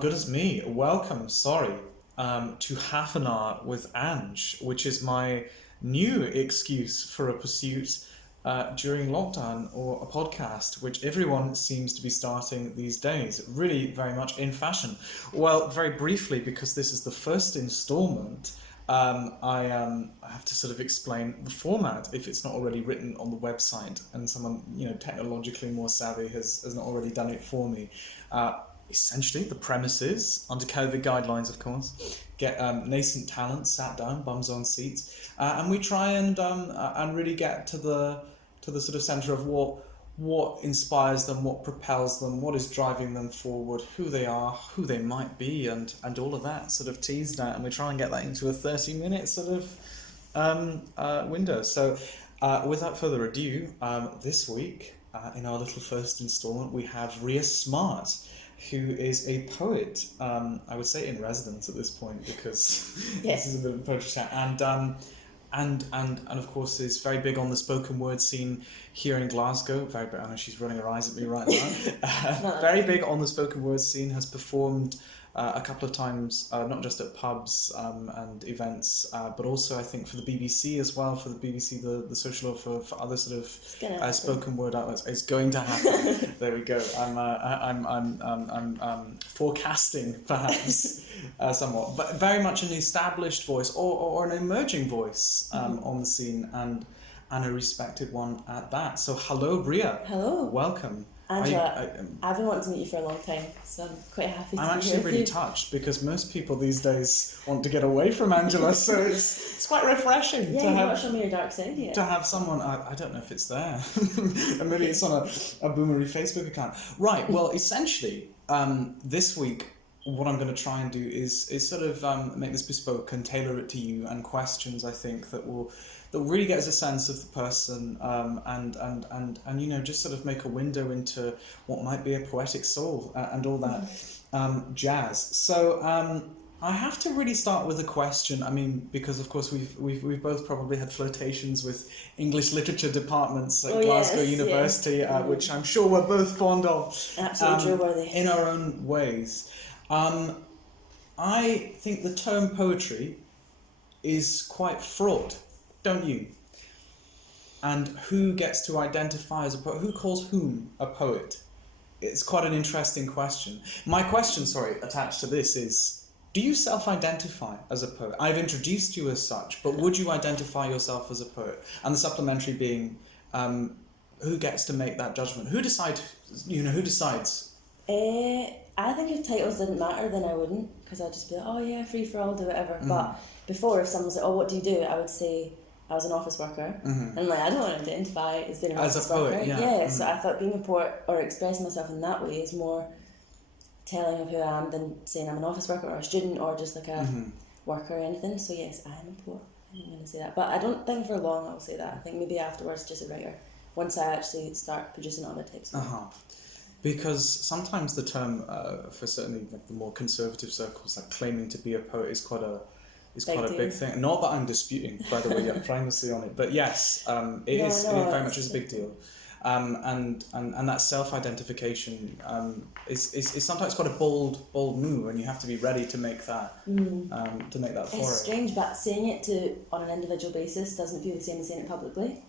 goodness me. Welcome, to Half an Hour with Ange, which is my new excuse for a pursuit during lockdown, or a podcast, which everyone seems to be starting these days, really very much in fashion. Well, very briefly, because this is the first installment, I have to sort of explain the format if it's not already written on the website and someone, technologically more savvy has not already done it for me. Essentially, the premise is, under COVID guidelines, of course, get nascent talent sat down, bums on seats, and we try and really get to the sort of centre of what inspires them, what propels them, what is driving them forward, who they are, who they might be, and all of that sort of teased out, and we try and get that into a 30-minute sort of window. So, without further ado, this week, in our little first instalment, we have Ria Smart, who is a poet, I would say in residence at this point, because Yes. this is a bit of a poetry chat, and of course is very big on the spoken word scene here in Glasgow. I know she's rolling her eyes at me right now. Very big on the spoken word scene, has performed a couple of times, not just at pubs and events, but also I think for the BBC as well, for the BBC, the social, for other sort of spoken word outlets. It's going to happen. There we go. I'm forecasting perhaps somewhat, but very much an established voice or an emerging voice on the scene, and a respected one at that. So hello, Bria. Hello. Welcome. Angela, I've been wanting to meet you for a long time, so I'm quite happy to be here. I'm actually really touched, because most people these days want to get away from Angela, so it's quite refreshing to have show me your dark side yet. To have someone. I don't know if it's there. Maybe it's on a boomery Facebook account. Right. Well, essentially, this week, what I'm going to try and do is sort of make this bespoke and tailor it to you, and questions I think that will really get us a sense of the person, and just sort of make a window into what might be a poetic soul, and all that jazz. So I have to really start with a question. I mean, because of course we've both probably had flirtations with English literature departments at Glasgow University, which I'm sure we're both fond of. Absolutely true, were they? In our own ways. I think the term poetry is quite fraught, don't you? And who gets to identify as a poet? Who calls whom a poet? It's quite an interesting question. My question, attached to this is, do you self-identify as a poet? I've introduced you as such, but would you identify yourself as a poet? And the supplementary being, who gets to make that judgment? Who decides? Who decides? I think if titles didn't matter, then I wouldn't, because I'd just be like, oh yeah, free for all, do whatever. But before, if someone was like, oh, what do you do? I would say I was an office worker. And I don't want to identify as being an office worker. Yeah. So I thought being a poet or expressing myself in that way is more telling of who I am than saying I'm an office worker or a student or just like a worker or anything. So yes, I am a poet. I'm going to say that. But I don't think for long I'll say that. I think maybe afterwards just a writer, once I actually start producing other types of Because sometimes the term, for certainly like the more conservative circles, like claiming to be a poet is quite a big thing. Not that I'm disputing, by the way, I'm primacy on it, but yes, it very much is a big deal. And that self-identification is sometimes quite a bold move, and you have to be ready to make that foray. It's strange, but saying it on an individual basis doesn't feel the same as saying it publicly.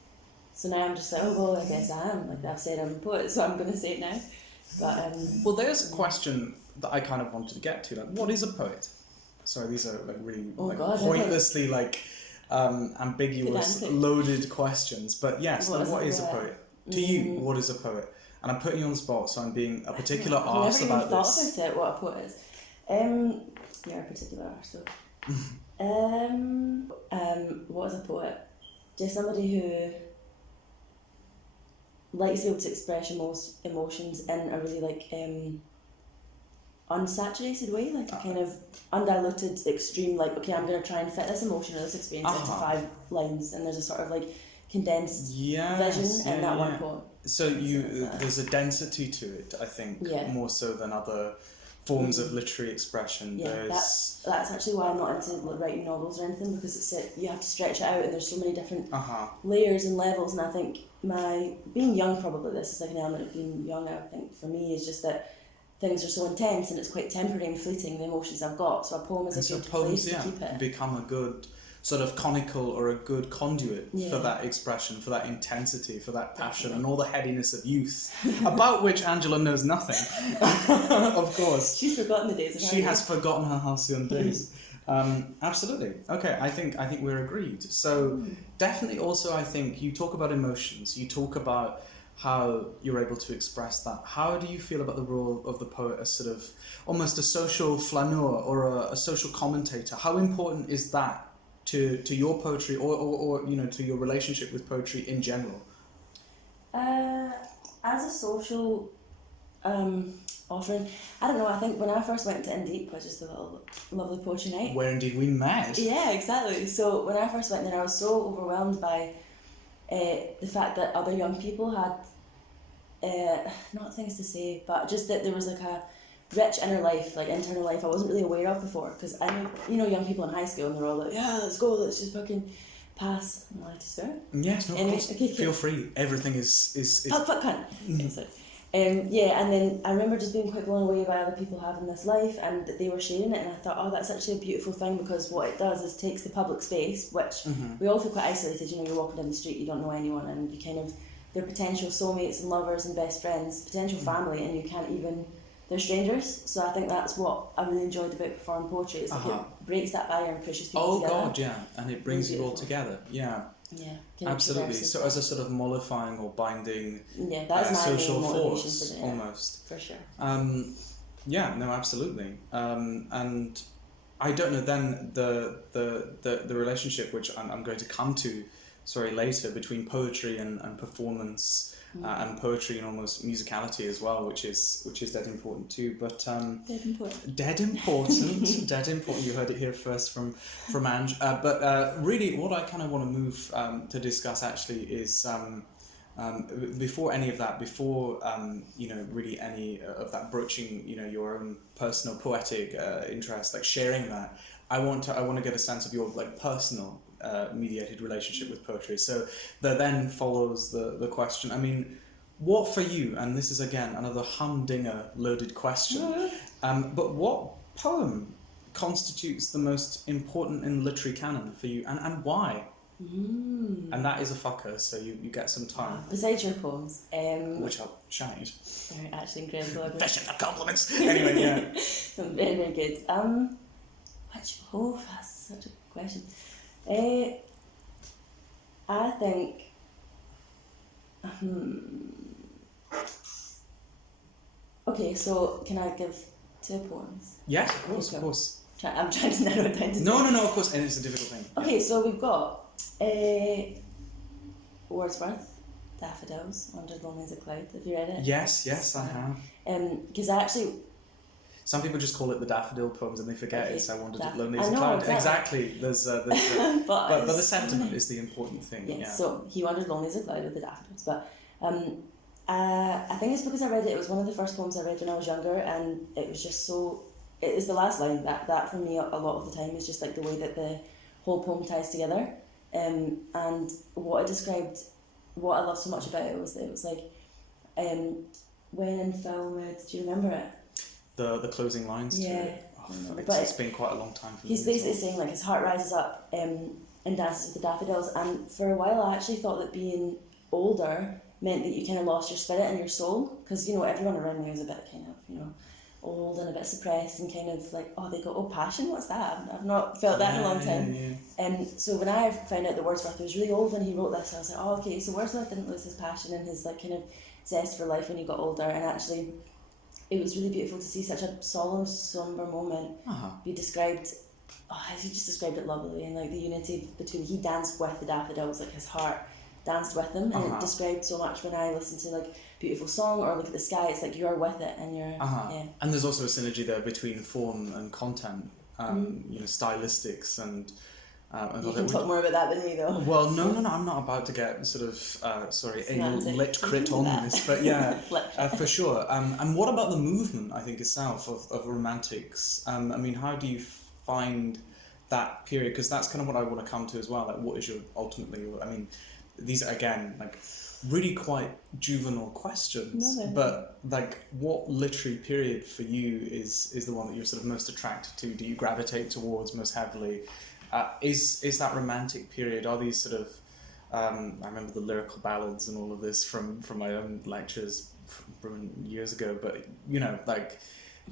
So now I'm just like, oh well, I guess I am. Like I've said I'm a poet, so I'm going to say it now. But well, there's a question that I kind of wanted to get to. Like, what is a poet? Sorry, these are like really pointlessly ambiguous, loaded questions. But yes, what is a poet? To you, what is a poet? And I'm putting you on the spot, so I'm being a particular arse about this. I've never even thought about it, what a poet is. You're a particular arse, so. What is a poet? Just somebody who likes to be able to express emotions in a really unsaturated way, like a kind of undiluted, extreme, like, okay, I'm going to try and fit this emotion or this experience into 5 lines, and there's a sort of like condensed vision in that one quote. So there's a density to it, I think, more so than other forms of literary expression. Yeah, that's actually why I'm not into writing novels or anything, because you have to stretch it out, and there's so many different layers and levels. And I think being young, probably this is like an element of being young. I think for me is just that things are so intense and it's quite temporary and fleeting, the emotions I've got. So a poem is a good place to keep it. Become a good sort of conical or a good conduit for that expression, for that intensity, for that passion, and all the headiness of youth, about which Angela knows nothing. Of course. She's forgotten the days of She has forgotten her halcyon days. Absolutely. Okay, I think we're agreed. So definitely also I think you talk about emotions, you talk about how you're able to express that. How do you feel about the role of the poet as sort of almost a social flaneur or a social commentator? How important is that to your poetry or you know, to your relationship with poetry in general? As a social offering, I don't know, I think when I first went to Indeep, which is the little lovely poetry night, where indeed we met. Yeah, exactly. So when I first went there, I was so overwhelmed by the fact that other young people had not things to say, but just that there was like a rich inner life, like internal life I wasn't really aware of before, because I know, you know, young people in high school and they're all like, yeah, let's go, let's just fucking pass. Am I allowed to swear? Yes, no, of course. Okay, feel free. Everything is fuck cunt. Yeah, and then I remember just being quite blown away by other people having this life and that they were sharing it, and I thought, oh, that's actually a beautiful thing, because what it does is takes the public space, which we all feel quite isolated, you know, you're walking down the street, you don't know anyone, and you kind of, they're potential soulmates and lovers and best friends, potential family, and you can't even, they're strangers. So I think that's what I really enjoyed about performing poetry. It's like it breaks that barrier and pushes people together. Oh God, yeah, and it brings you all together. Yeah. Yeah. Absolutely. So as a sort of mollifying or binding that's my social main force, for it, almost. For sure. Yeah. No. Absolutely. And I don't know then the relationship which I'm going to come to, later, between poetry and performance. And poetry and almost musicality as well, which is dead important too. But dead important. Dead important. Dead important. You heard it here first from Ange. But really, what I kind of want to move to discuss actually is before any of that, before you know, really any of that broaching, you know, your own personal poetic interest, like sharing that. I want to get a sense of your like personal mediated relationship with poetry. So that then follows the question. I mean, what for you, and this is again another humdinger loaded question, but what poem constitutes the most important in literary canon for you, and why? And that is a fucker, so you get some time. Besides your poems, which are shite. They're actually incredible. Fishing for compliments. Anyway, yeah. Very, very good. That's such a good question. I think okay, so can I give 2 poems? Yes, of course, of course. I'm trying to narrow it down to No, of course, and it's a difficult thing. Okay, so we've got Wordsworth, Daffodils, Under the Lonely as a Cloud. Have you read it? Yes, I have. Because I actually... Some people just call it the Daffodil poems and they forget it's I Wandered Lonely as a a Cloud. Exactly. There's but the sentiment is the important thing. Yeah. So he wandered lonely as a cloud with the daffodils. But I think it's because I read it. It was one of the first poems I read when I was younger, and it was just so. It is the last line that for me a lot of the time is just like the way that the whole poem ties together. And what I described, what I loved so much about it was that it was like when in film. Do you remember it? The closing lines to it. It's been quite a long time for me. He's basically saying like his heart rises up and dances with the daffodils, and for a while I actually thought that being older meant that you kind of lost your spirit and your soul, because you know everyone around me was a bit kind of, you know, old and a bit suppressed and kind of like, oh, they go, oh, passion, what's that? I've not felt that in a long time. So when I found out that Wordsworth was really old when he wrote this, I was like, oh, okay, so Wordsworth didn't lose his passion and his like kind of zest for life when he got older, and actually it was really beautiful to see such a solemn, somber moment be described. Oh, he just described it lovely, and like the unity between, he danced with the daffodils, like his heart danced with them, and it described so much. When I listen to like beautiful song or look at the sky, it's like you are with it, and you're And there's also a synergy there between form and content, you know, stylistics and. You can talk more about that than me, though. Well, no, I'm not about to get sort of, anal lit crit on this, but yeah, for sure. And what about the movement, I think, itself of romantics? I mean, how do you find that period? Because that's kind of what I want to come to as well. Like, what is your ultimately, I mean, these are, again, like really quite juvenile questions, No. but like what literary period for you is the one that you're sort of most attracted to? Do you gravitate towards most heavily? Is that romantic period? Are these sort of I remember the lyrical ballads and all of this from my own lectures from years ago, but you know, like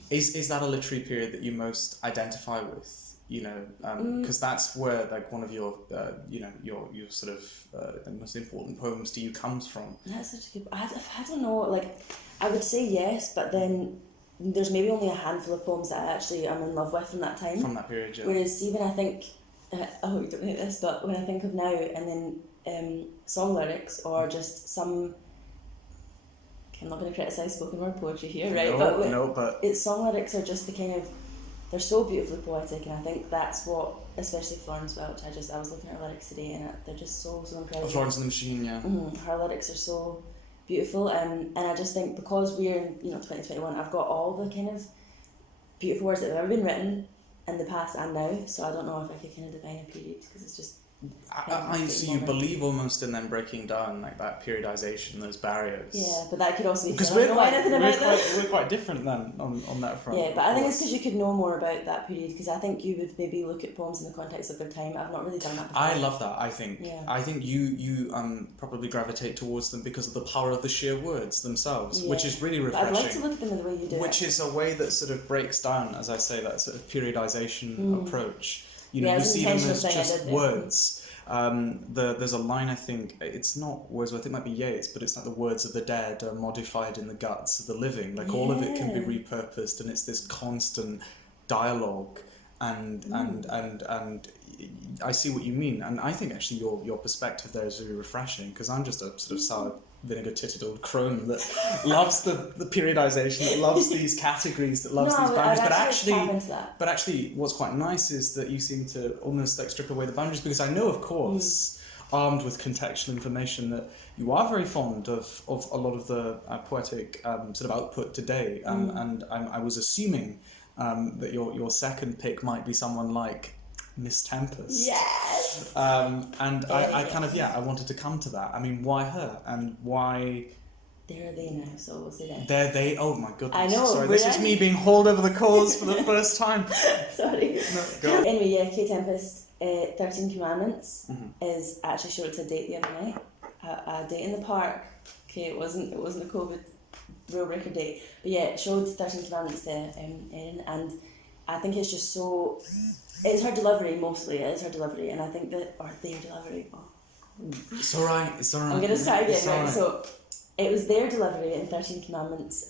is that a literary period that you most identify with? You know, because that's where like one of your your sort of most important poems to you comes from. That's such a good. I don't know. Like, I would say yes, but then there's maybe only a handful of poems that I actually am in love with from that time. From that period, yeah. Whereas see, when I think, oh, you don't hate this, but when I think of now, and then song lyrics or just some. I'm not going to criticise spoken word poetry here, right? But it's song lyrics are just the kind of. They're so beautifully poetic, and I think that's what, especially Florence Welch, I was looking at her lyrics today, and they're just so incredible. Florence and the Machine, yeah. Her lyrics are so beautiful, and I just think because we're in 2021, I've got all the kind of beautiful words that have ever been written in the past and now, so I don't know if I could kind of define a period, because it's just... I see you believe almost in them breaking down like that periodization, those barriers. Yeah, but that could also be because we're quite different then on that front. Yeah, but I think it's because you could know more about that period, because I think you would maybe look at poems in the context of their time. I've not really done that before. I love that. I think you probably gravitate towards them because of the power of the sheer words themselves, which is really refreshing. But I'd like to look at them in the way you do. Which is a way that sort of breaks down, as I say, that sort of periodization approach. You know, you see them as just words. There's a line, I think, it's not Wordsworth, it might be Yeats, but it's like the words of the dead are modified in the guts of the living. Like all of it can be repurposed, and it's this constant dialogue. And I see what you mean, and I think actually your perspective there is really refreshing, because I'm just a sort of sour vinegar-titted old crone that loves the periodization, that loves these categories, that loves these boundaries. But actually, what's quite nice is that you seem to almost like strip away the boundaries, because I know, of course, armed with contextual information, that you are very fond of a lot of the poetic sort of output today, and I was assuming that your second pick might be someone like Miss Tempest. Yes. I wanted to come to that. I mean, why her, and why? There are they now, so we'll say that. There they. Oh my goodness. I know. Sorry, this is me being hauled over the coals for the first time. Sorry. No, go. Anyway, yeah, Kate Tempest. 13 Commandments is actually showed to a date the other night. A date in the park. Okay, it wasn't a COVID rule breaker date, but yeah, it showed 13 Commandments to Erin, and I think it's just so. It's her delivery mostly. It is her delivery, and I think that their delivery. Oh. It's alright. I'm gonna start again. Right. So it was their delivery in 13 Commandments.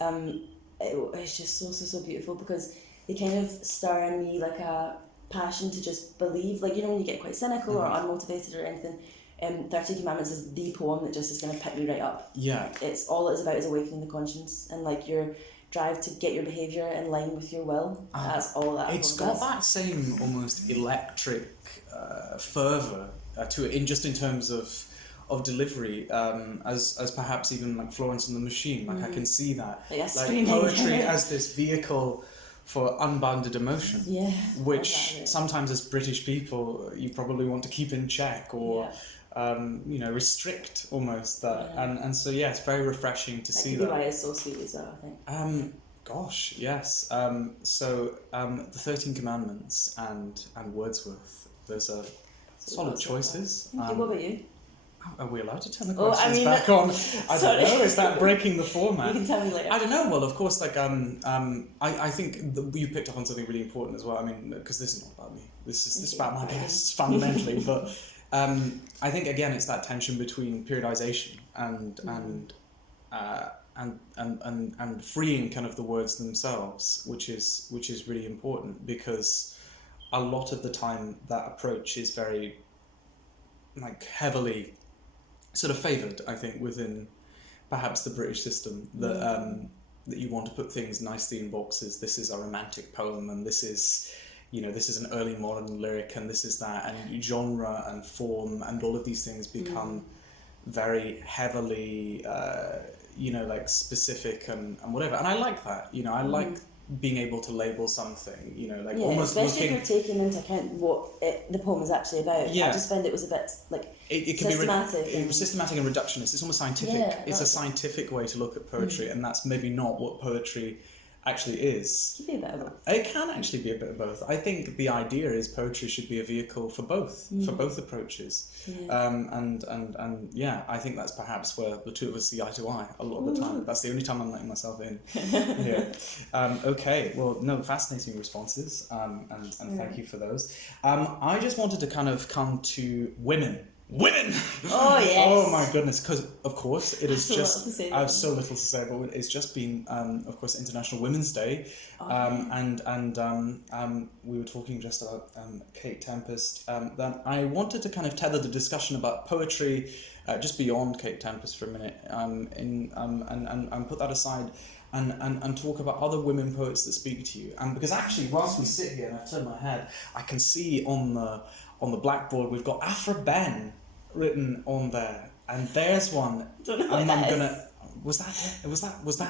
It's just so beautiful, because they kind of stir in me like a passion to just believe. Like, you know, when you get quite cynical or unmotivated or anything. 13 Commandments is the poem that just is going to pick me right up. Yeah. It's all it's about is awakening the conscience, and like your drive to get your behaviour in line with your will. That's all that. It's got that same almost electric fervour to it, in terms of delivery, as perhaps even like Florence and the Machine. Like I can see that, like poetry as this vehicle for unbounded emotion, which sometimes as British people you probably want to keep in check or. Restrict almost that, and so it's very refreshing to see that. Why it's so sweet as well, I think. Gosh, yes. The 13 Commandments and Wordsworth. Those are solid choices. What about you? Are we allowed to turn the questions back on? I don't know. Is that breaking the format? You can tell me later. I don't know. Well, of course, like I think you picked up on something really important as well. I mean, because this is not about me. This is about my guests fundamentally, but. I think again it's that tension between periodization and freeing kind of the words themselves, which is really important, because a lot of the time that approach is very like heavily sort of favoured, I think, within perhaps the British system, that that you want to put things nicely in boxes. This is a romantic poem, and this is. This is an early modern lyric, and this is that, and genre and form and all of these things become very heavily, like specific and whatever. And I like that. I like being able to label something, you know, like yeah, almost especially looking. if you're taking into account what the poem is actually about. Yeah. I just found it was a bit like It can systematic. be systematic and reductionist. It's almost scientific. Yeah, it's a scientific way to look at poetry, and that's maybe not what poetry actually is. It could be a bit of both. It can actually be a bit of both. I think the idea is poetry should be a vehicle for both approaches. Yeah. And yeah, I think that's perhaps where the two of us see eye to eye a lot of the time. That's the only time I'm letting myself in here. Okay, well, no, fascinating responses, and thank you for those. I just wanted to kind of come to women. Oh yes. Oh my goodness, because of course it is just I have so so little to say, but it's just been of course International Women's Day, and we were talking just about Kate Tempest. Then I wanted to kind of tether the discussion about poetry just beyond Kate Tempest for a minute, and put that aside. And talk about other women poets that speak to you, and because actually whilst we sit here and I turn my head, I can see on the blackboard we've got Afra Ben written on there, and there's one. Don't know And what I'm that gonna. is. Was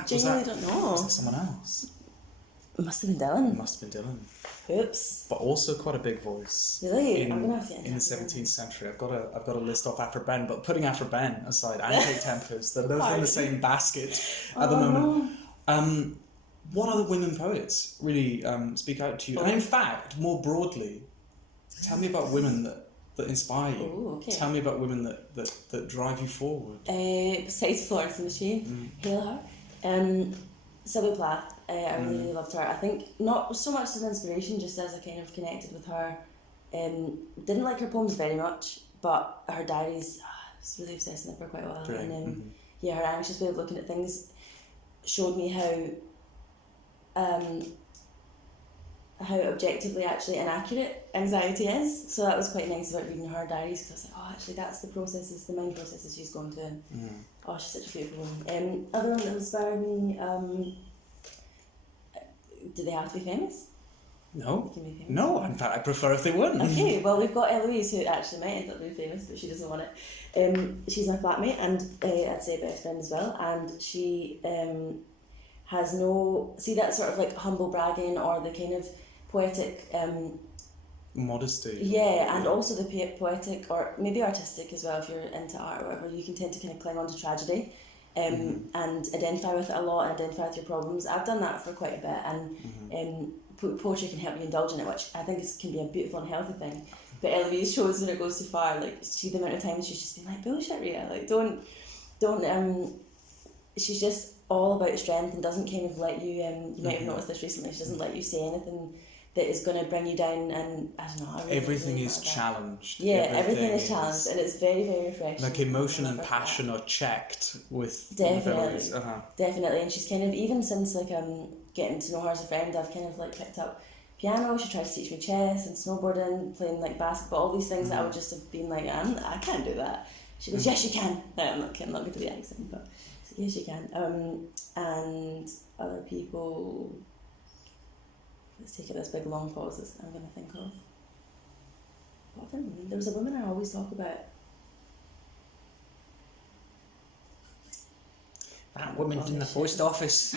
Genuinely that? don't know. Was that someone else? It must have been It Dylan. must have been Dylan. Oops. But also quite a big voice. Really? In, I'm gonna have to get in the into Afra Ben. 17th century, I've got to list off Afra Ben, but putting Afra Ben aside and Kate Tempest, they're both in the same basket at the moment. What other women poets really speak out to you? And in fact, more broadly, tell me about women that inspire you. Ooh, okay. Tell me about women that drive you forward. Besides Florence and the Machine, hail her. Sylvia Plath, I really loved her. I think not so much as an inspiration, just as I kind of connected with her. Didn't like her poems very much, but her diaries, I was really obsessed with her for quite a while. Really? And yeah, her anxious way of looking at things showed me how objectively actually inaccurate anxiety is. So that was quite nice about reading her diaries, because I was like, oh, actually that's the mind processes she's going through. Oh, she's such a beautiful woman. Other one that inspired me, do they have to be famous? No. They can be famous. No, in fact, I prefer if they weren't. Okay, well, we've got Eloise, who actually might end up being famous, but she doesn't want it. She's my flatmate, and I'd say best friend as well, and she has no... See that sort of like humble bragging, or the kind of poetic... Modesty. Yeah, and also the poetic, or maybe artistic as well, if you're into art or whatever, you can tend to kind of cling on to tragedy and identify with it a lot, and identify with your problems. I've done that for quite a bit, and poetry can help you indulge in it, which I think can be a beautiful and healthy thing. But Eloise shows when it goes too far. Like, see the amount of times she's just been like, bullshit, Rhea, like, don't she's just all about strength, and doesn't kind of let you, you might have noticed this recently, she doesn't let you say anything that is going to bring you down, and I don't know. I really, Everything really is challenged. Yeah, everything is challenged, and it's very, very refreshing. Like emotion and passion are checked with Definitely, with definitely, and she's kind of, even since like getting to know her as a friend, I've kind of like picked up piano. She tried to teach me chess and snowboarding, playing like basketball, all these things that I would just have been like, I can't do that. She goes, yes, you can. No, I'm not going to do the accent, but yes, you can. And other people. Let's take it this big long pauses. I'm going to think of. What other woman? There was a woman I always talk about. That woman in the post office.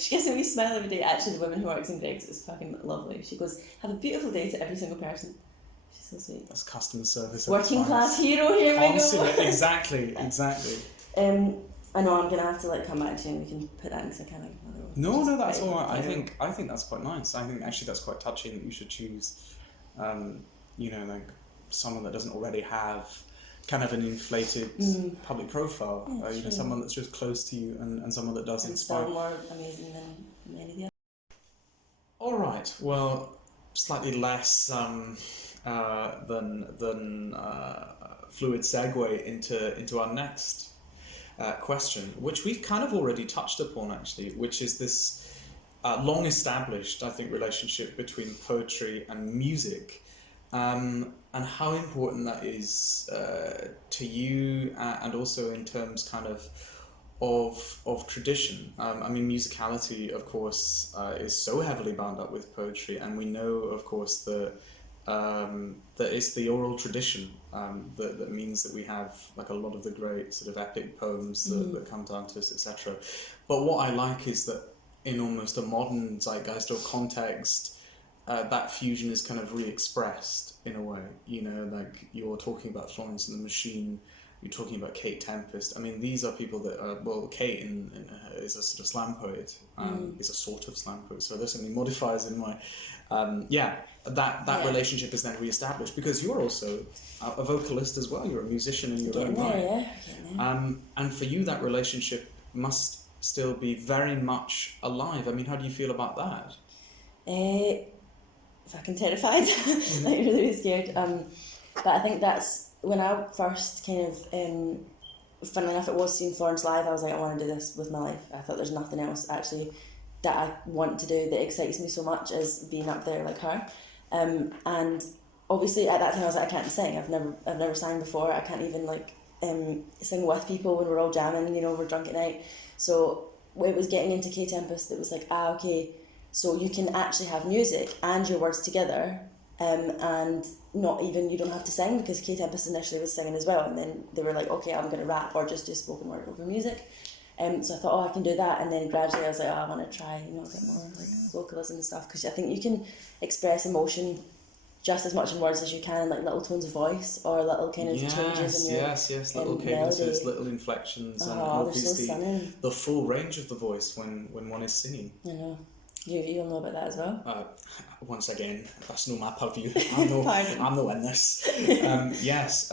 She gives me a wee smile every day. Actually, the woman who works in Greggs is fucking lovely. She goes, have a beautiful day to every single person. She's so sweet. That's customer service. Working class hero, here we go. Exactly. I know I'm going to have to like come back to you, and we can put that in, because I can't think of another one. No, that's all right. I think that's quite nice. I think actually that's quite touching that you should choose, like someone that doesn't already have kind of an inflated public profile. Someone that's just close to you, and someone that does inspire. Still more amazing than many of the others. All right. Well, slightly less than fluid segue into our next question, which we've kind of already touched upon actually, which is this long established, I think, relationship between poetry and music, and how important that is to you, and also in terms kind of tradition. Musicality, of course, is so heavily bound up with poetry, and we know, of course, that it's the oral tradition that means that we have like a lot of the great sort of epic poems that come down to us, etc. But what I like is that in almost a modern zeitgeist or context, that fusion is kind of re-expressed in a way. You know, like you're talking about Florence and the Machine, you're talking about Kate Tempest. I mean, these are people that are, well, Kate is a sort of slam poet, is a sort of slam poet. So there's so many modifiers in my, that relationship is then re-established because you're also a vocalist as well. You're a musician in your own right. And for you, that relationship must still be very much alive. I mean, how do you feel about that? Fucking terrified, like really scared. But I think that's when I first kind of, funnily enough, it was seeing Florence live. I was like, I want to do this with my life. I thought there's nothing else actually that I want to do that excites me so much as being up there like her. And obviously at that time I was like, I can't sing. I've never sang before. I can't even like sing with people when we're all jamming. You know, we're drunk at night. So it was getting into Kate Tempest that was like, okay. So you can actually have music and your words together, and not even, you don't have to sing, because Kate Tempest initially was singing as well, and then they were like, okay, I'm going to rap or just do spoken word over music. So I thought, oh, I can do that, and then gradually I was like, oh, I want to try, you know, get more like vocalism and stuff, because I think you can express emotion just as much in words as you can in like little tones of voice or little kind of changes in your yes, little cadences, little inflections, and obviously so the full range of the voice when one is singing. I know. You'll know about that as well. Once again, that's not my purview. I'm no in this. Yes,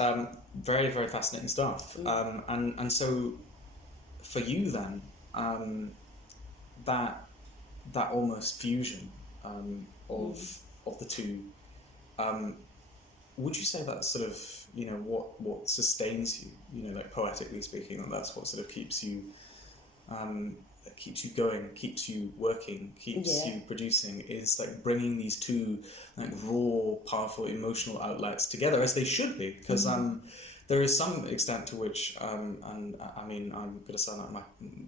very, very fascinating stuff. And so for you then, that almost fusion of the two, would you say that's sort of, you know, what sustains you, you know, like poetically speaking, that's what sort of keeps you going, keeps you working, keeps you producing, is like bringing these two like raw, powerful emotional outlets together, as they should be, because there is some extent to which, and I mean, I'm going to sound like my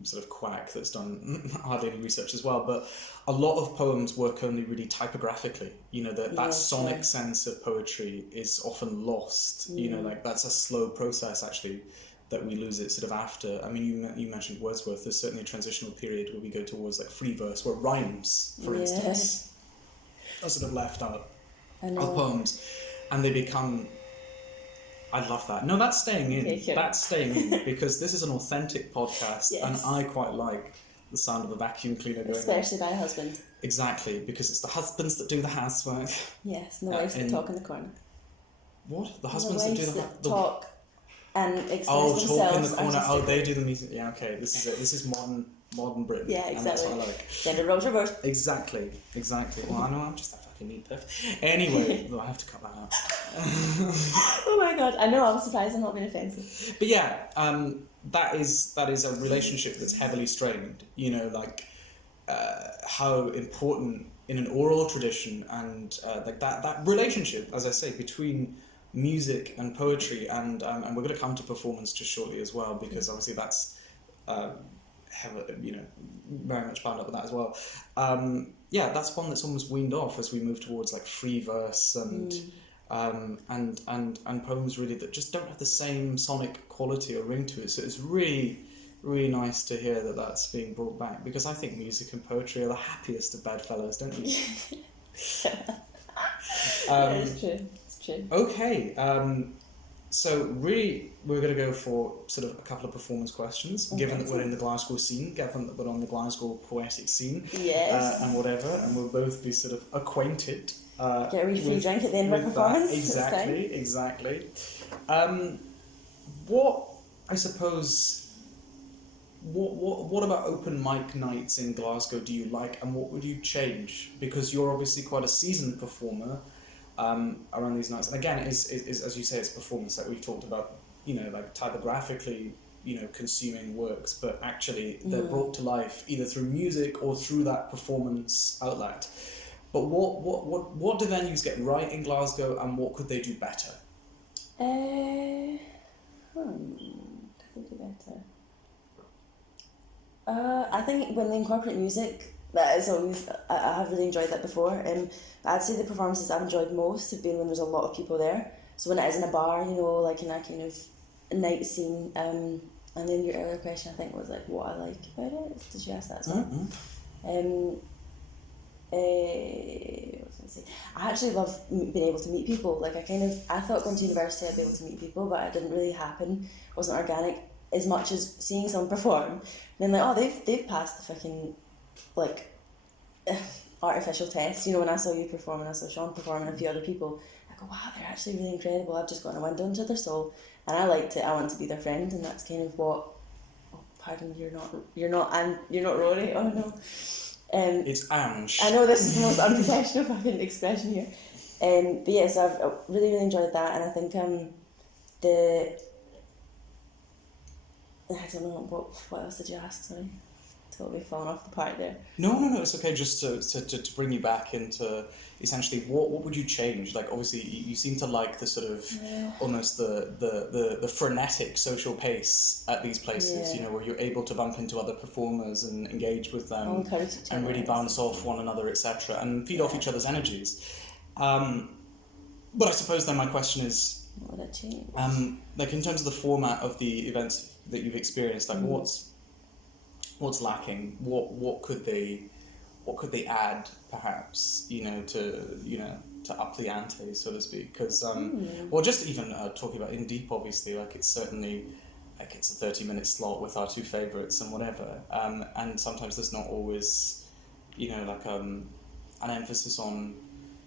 sort of quack that's done hardly any research as well, but a lot of poems work only really typographically. You know, that sonic sense of poetry is often lost. You know, like that's a slow process actually, that we lose it sort of after. I mean, you mentioned Wordsworth. There's certainly a transitional period where we go towards like free verse, where rhymes, for instance, are sort of left out of poems, and they become. I love that. No, that's staying in. Okay, that's staying in, because this is an authentic podcast, and I quite like the sound of a vacuum cleaner going. Especially by a husband. Exactly, because it's the husbands that do the housework. Yes, and the wives that talk in the corner. What? The husbands that do the talk. And express themselves. Talk in the corner. Oh, they do the music. Yeah, okay. This is it. This is modern Britain. Yeah, exactly. And that's what I like. Gender roles reversed. Exactly. Well, I know I'm just a fucking neat piff. Anyway, I have to cut that out. Oh my god! I know. I'm surprised I'm not being offensive. But yeah, that is a relationship that's heavily strained. You know, like how important in an oral tradition, and like that relationship, as I say, between music and poetry, and we're going to come to performance just shortly as well, because obviously that's you know, very much bound up with that as well. That's one that's almost weaned off as we move towards like free verse and poems really that just don't have the same sonic quality or ring to it. So it's really, really nice to hear that that's being brought back, because I think music and poetry are the happiest of bedfellows, don't you? It's true. Okay, so really we're going to go for sort of a couple of performance questions, given that we're in the Glasgow scene, given that we're on the Glasgow poetic scene, and whatever, and we'll both be sort of acquainted. Get a wee free drink at the end of a performance. Exactly. What, I suppose, what about open mic nights in Glasgow do you like, and what would you change? Because you're obviously quite a seasoned performer. Around these nights, and again, is as you say, it's performance that we've talked about. You know, like typographically, you know, consuming works, but actually they're brought to life either through music or through that performance outlet. But what do venues get right in Glasgow, and what could they do better? Could they do better? I think when they incorporate music. That is always, I have really enjoyed that before. I'd say the performances I've enjoyed most have been when there's a lot of people there. So when it is in a bar, you know, like in that kind of night scene. And then your earlier question, I think, was like what I like about it. Did you ask that as well? What was I going to say? I actually love being able to meet people. Like I thought going to university I'd be able to meet people, but it didn't really happen. It wasn't organic as much as seeing someone perform. And then like, oh, they've passed the fucking like artificial test. You know, when I saw you perform and I saw Sean perform and a few other people, I go, wow, they're actually really incredible. I've just gotten a window into their soul, and I liked it. I want to be their friend, and that's kind of what. Oh, pardon, you're not Rory. Oh no. It's Ange. I know this is the most unprofessional fucking expression here. But yes, I've really, really enjoyed that, and I think I don't know, what else did you ask, sorry? Totally fallen off the part there. No, it's okay, just to bring you back into essentially what would you change? Like, obviously you seem to like the sort of almost the frenetic social pace at these places, you know, where you're able to bump into other performers and engage with them and really bounce off one another, etc., and feed off each other's energies. But I suppose then my question is, what would I change? like in terms of the format of the events that you've experienced, like what's lacking? What could they add, perhaps, you know, to up the ante, so to speak? Because well, just even talking about In Deep, obviously, like it's certainly like it's a 30-minute slot with our two favourites and whatever, and sometimes there's not always, you know, like an emphasis on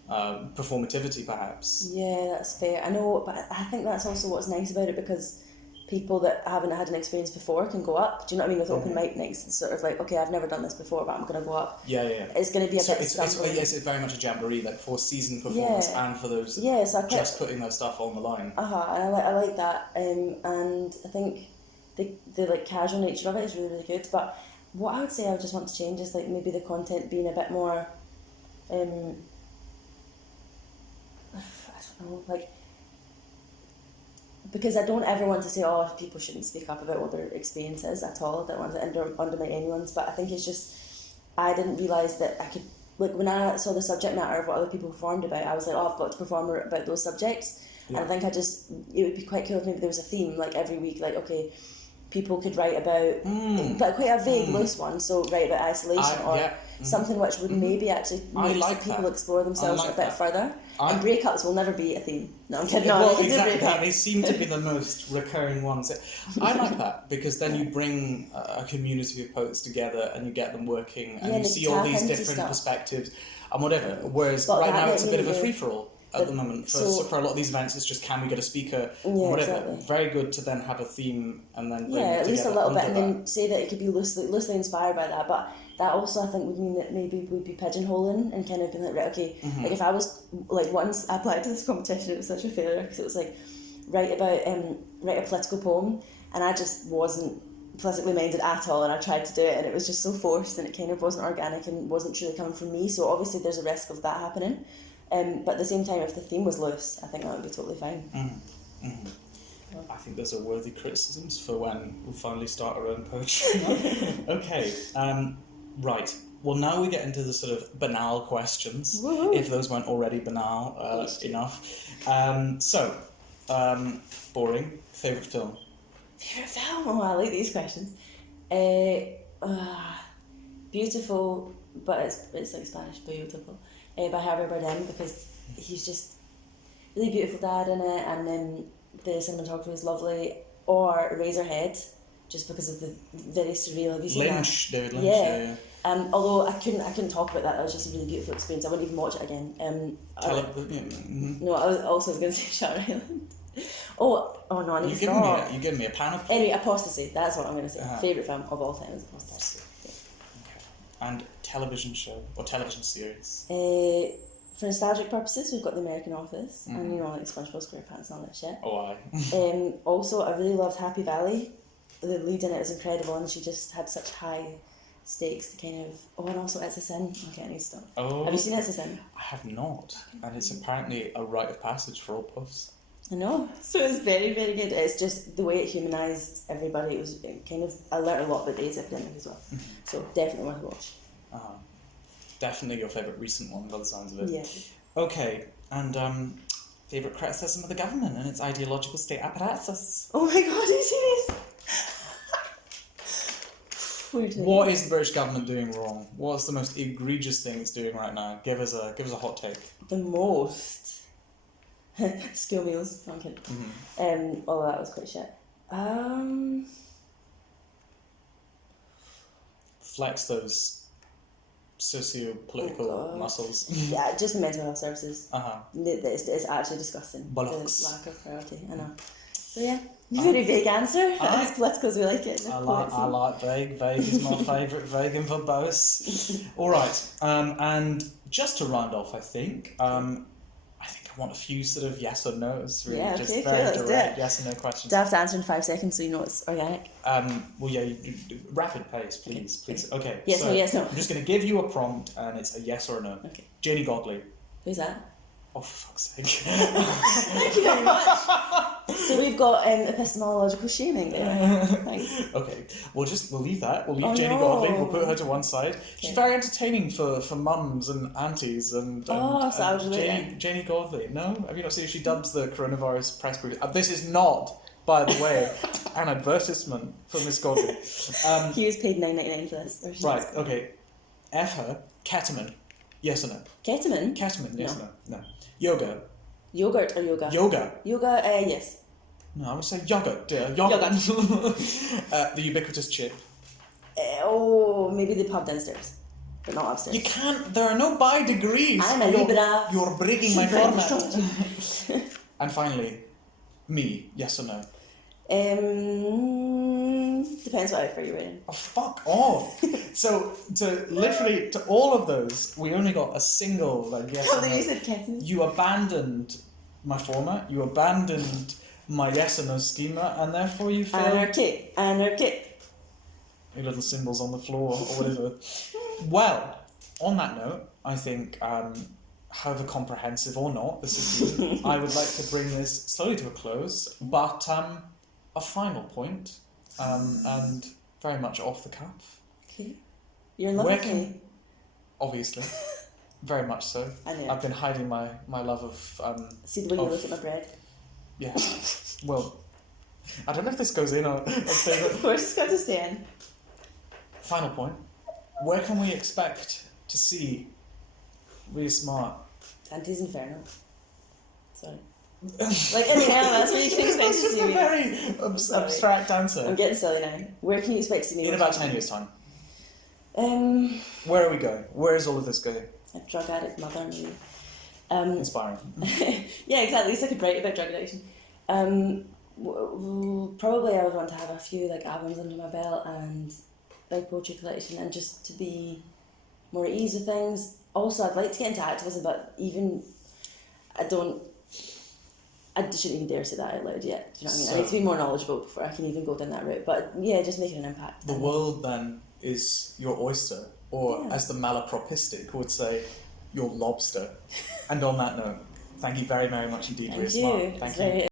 performativity, perhaps. Yeah, that's fair. I know, but I think that's also what's nice about it, because people that haven't had an experience before can go up. Do you know what I mean? With open mic nights, it's sort of like, okay, I've never done this before, but I'm going to go up. Yeah. It's going to be a bit scrambling. Yes, it's very much a jamboree, like for seasoned performers and for those just putting their stuff on the line. And I like that. And I think the like casual nature of it is really, really good. But what I would say I would just want to change is like maybe the content being a bit more, I don't know, like, because I don't ever want to say, oh, people shouldn't speak up about what their experience is at all. I don't want to undermine anyone's, but I think it's just, I didn't realise that I could, like when I saw the subject matter of what other people performed about, I was like, oh, I've got to perform about those subjects. And I think it would be quite cool if maybe there was a theme, like every week, like, okay, people could write about, but quite a vague, loose one, so write about isolation or something which would maybe actually make people explore themselves a bit further. And breakups will never be a theme. No, I'm kidding. Well, exactly. They seem to be the most recurring ones. I like that, because then you bring a community of poets together and you get them working and you see all these different perspectives and whatever. Whereas right now it's a bit of a free-for-all at the moment. For a lot of these events, it's just, can we get a speaker, whatever. Exactly. Very good to then have a theme and then bring it at least a together little bit, and then say that it could be loosely inspired by that. But that also, I think, would mean that maybe we'd be pigeonholing and kind of being like, right, okay, like if I was, like once I applied to this competition, it was such a failure, because it was like, write a political poem, and I just wasn't politically minded at all, and I tried to do it, and it was just so forced, and it kind of wasn't organic and wasn't truly coming from me, so obviously there's a risk of that happening. But at the same time, if the theme was loose, I think that would be totally fine. I think those are worthy criticisms for when we finally start our own poetry. Okay, right. Well, now we get into the sort of banal questions, if those weren't already banal enough. Boring. Favourite film? Favourite film? Oh, I like these questions. Beautiful, but it's like Spanish, beautiful. By Javier Bardem, because he's just really beautiful dad in it, and then the cinematography is lovely. Or Razorhead, just because of the very surreal. Have you seen Lynch, that? David Lynch. Yeah. Although I couldn't talk about that. That was just a really beautiful experience. I wouldn't even watch it again. No, I was also going to say Shutter Island. Oh no, I need to stop. You give me a panoply. Anyway, Apostasy. That's what I'm going to say. Favourite film of all time is Apostasy. And television show or television series? For nostalgic purposes, we've got The American Office, and you know, like SpongeBob SquarePants and all that shit. Oh, aye. Also, I really loved Happy Valley. The lead in it was incredible, and she just had such high stakes to kind of. Oh, and also It's a Sin. Okay, I need to stop. Oh. Have you seen It's a Sin? I have not, and it's apparently a rite of passage for all puffs. I know. So it's very, very good. It's just the way it humanised everybody. It was kind of. I learnt a lot about the AIDS epidemic as well. So definitely worth a watch. Definitely your favourite recent one, by the sounds of it. Yeah. Okay, and favourite criticism of the government and its ideological state apparatus? Oh my god, are you serious? What is the British government doing wrong? What's the most egregious thing it's doing right now? Give us a hot take. The most school meals. No, I'm kidding. All of that was quite shit. Flex those socio-political muscles. Yeah, just the mental health services. It's actually disgusting. Bollocks. The lack of priority. I know. So yeah, very vague answer. As political as we like it. I like vague. Vague is my favourite. Vague and verbose. All right. And just to round off, I think I want a few sort of yes or no's. Really, yeah, just okay, very let's direct do it. yes or no questions. Do I have to answer in 5 seconds so you know it's organic? Well, yeah, rapid pace, please. Okay. Yes, so no, yes, no. I'm just going to give you a prompt, and it's a yes or a no. Okay. Janie Godley. Who's that? Oh, for fuck's sake. Thank you very much. So we've got epistemological shaming there. Thanks. Okay, we'll leave that. We'll leave Oh, Janie no. Godley. We'll put her to one side. Okay. She's very entertaining for mums and aunties and. So I was Janie Godley. No, have you not seen? She dubs the coronavirus press brief. This is not, by the way, an advertisement for Miss Godley. He was paid $9.99 for this. Right. Okay. F her. Ketamine. Yes or no? Ketamine? Ketamine. Yes or no? No. Yoga. Yogurt or yoga? Yoga. Yoga, yes. No, I would say yogurt, dear. Yogurt. The ubiquitous chip. Maybe the pub downstairs, but not upstairs. You can't. There are no by degrees. I'm a Libra. You're breaking my format. And finally, me. Yes or no? Depends what outfit you're wearing. Oh, fuck off. So to all of those, we only got a single yes or no. You said ketamine. You abandoned my format. You abandoned my yes or no schema, and therefore you failed. Anarchy. Your little symbols on the floor or whatever. Well, on that note, I think, however comprehensive or not this has been, I would like to bring this slowly to a close, but a final point, and very much off the cuff. Okay. You're in love with me. Obviously. Very much so. I know. I've been hiding my love of... See the way you look at my bread? Yeah. Well, I don't know if this goes in or stay, but... Of course it's got to stay in. Final point. Where can we expect to see Really Smart? Dante's Inferno. Sorry. Like in the hell, that's where you can expect to see me. That's a very abstract answer. I'm getting silly now. Where can you expect to see me? In about 10 years' time. Um... Where are we going? Where is all of this going? A drug addict mother, maybe. Inspiring. Yeah, exactly. At least I could write about drug addiction. Probably I would want to have a few like albums under my belt and big poetry collection, and just to be more at ease with things. Also, I'd like to get into activism, but even I shouldn't even dare say that out loud yet. Do you know what I mean? I need to be more knowledgeable before I can even go down that route. But yeah, just making an impact. The world then is your oyster, or as the malapropistic would say, your lobster. And on that note, thank you very, very much indeed, Really Smart. Thank you.